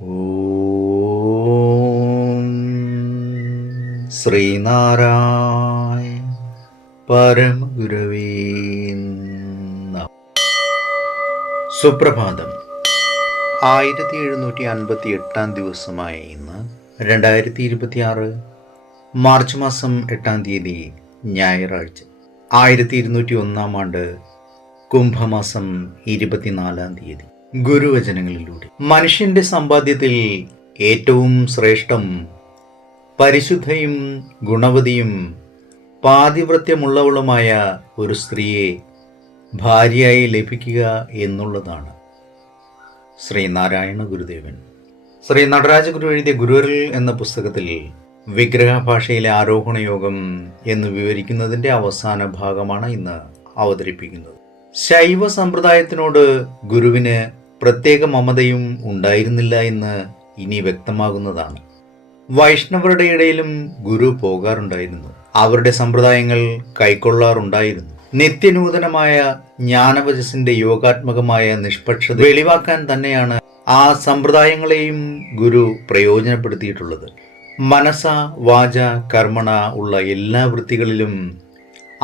ഓം ശ്രീനാരായ പരമഗുരവേ നമഃ. സുപ്രഭാതം. 1758 ദിവസമായ ഇന്ന് 2026 മാർച്ച് മാസം 8 തീയതി ഞായറാഴ്ച. 1201 ആണ്ട് കുംഭമാസം 24 തീയതി. ഗുരുവചനങ്ങളിലൂടെ മനുഷ്യന്റെ സമ്പാദ്യത്തിൽ ഏറ്റവും ശ്രേഷ്ഠം പരിശുദ്ധയും ഗുണവതിയും പാതിവ്രത്യമുള്ളവളുമായ ഒരു സ്ത്രീയെ ഭാര്യയായി ലഭിക്കുക എന്നുള്ളതാണ്. ശ്രീനാരായണ ഗുരുദേവൻ. ശ്രീ നടരാജഗുരു എഴുതിയ ഗുരുവരൽ എന്ന പുസ്തകത്തിൽ വിഗ്രഹ ഭാഷയിലെ ആരോഹണ യോഗം എന്ന് വിവരിക്കുന്നതിൻ്റെ അവസാന ഭാഗമാണ് ഇന്ന് അവതരിപ്പിക്കുന്നത്. ശൈവ സമ്പ്രദായത്തിനോട് ഗുരുവിന് പ്രത്യേക മമതയും ഉണ്ടായിരുന്നില്ല എന്ന് ഇനി വ്യക്തമാകുന്നതാണ്. വൈഷ്ണവരുടെ ഇടയിലും ഗുരു പോകാറുണ്ടായിരുന്നു. അവരുടെ സമ്പ്രദായങ്ങൾ കൈക്കൊള്ളാറുണ്ടായിരുന്നു. നിത്യനൂതനമായ ജ്ഞാനവചസിന്റെ യോഗാത്മകമായ നിഷ്പക്ഷത വെളിവാക്കാൻ തന്നെയാണ് ആ സമ്പ്രദായങ്ങളെയും ഗുരു പ്രയോജനപ്പെടുത്തിയിട്ടുള്ളത്. മനസ വാച കർമ്മണ ഉള്ള എല്ലാ വൃത്തികളിലും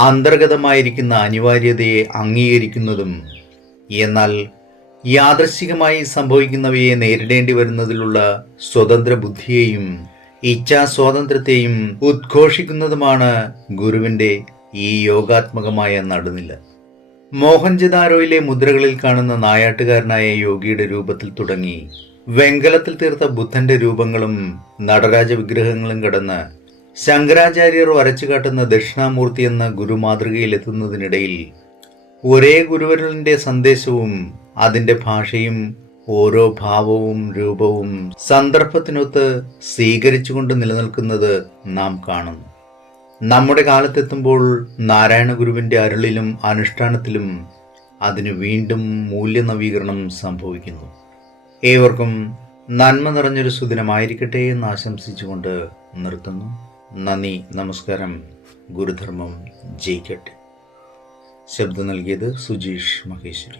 അന്തർഗതമായിരിക്കുന്ന അനിവാര്യതയെ അംഗീകരിക്കുന്നതും എന്നാൽ യാദൃശ്ചികമായി സംഭവിക്കുന്നവയെ നേരിടേണ്ടി വരുന്നതിലുള്ള സ്വതന്ത്ര ബുദ്ധിയെയും ഇച്ഛാ സ്വാതന്ത്ര്യത്തെയും ഉദ്ഘോഷിക്കുന്നതുമാണ് ഗുരുവിന്റെ ഈ യോഗാത്മകമായ നടുനില. മോഹൻജദാരോയിലെ മുദ്രകളിൽ കാണുന്ന നായാട്ടുകാരനായ യോഗിയുടെ രൂപത്തിൽ തുടങ്ങി വെങ്കലത്തിൽ തീർത്ത ബുദ്ധന്റെ രൂപങ്ങളും നടരാജ വിഗ്രഹങ്ങളും കടന്ന് ശങ്കരാചാര്യർ വരച്ചു കാട്ടുന്ന ദക്ഷിണാമൂർത്തി എന്ന ഗുരുമാതൃകയിലെത്തുന്നതിനിടയിൽ ഒരേ ഗുരുവരലിന്റെ സന്ദേശവും അതിൻ്റെ ഭാഷയും ഓരോ ഭാവവും രൂപവും സന്ദർഭത്തിനൊത്ത് സ്വീകരിച്ചുകൊണ്ട് നിലനിൽക്കുന്നത് നാം കാണുന്നു. നമ്മുടെ കാലത്തെത്തുമ്പോൾ നാരായണ ഗുരുവിൻ്റെ അരുളിലും അനുഷ്ഠാനത്തിലും അതിന് വീണ്ടും മൂല്യനവീകരണം സംഭവിക്കുന്നു. ഏവർക്കും നന്മ നിറഞ്ഞൊരു സുദിനമായിരിക്കട്ടെ എന്ന് ആശംസിച്ചുകൊണ്ട് നിർത്തുന്നു. നന്ദി, നമസ്കാരം. ഗുരുധർമ്മം ജയിക്കട്ടെ. ശബ്ദം നൽകിയത് സുജീഷ് മഹേശ്വരി.